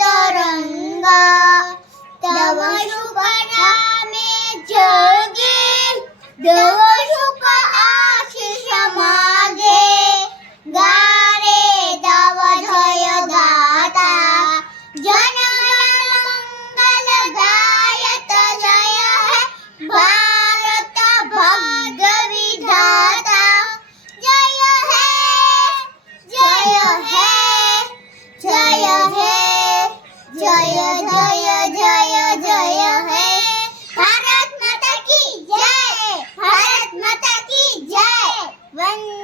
তরঙ্গ Bye.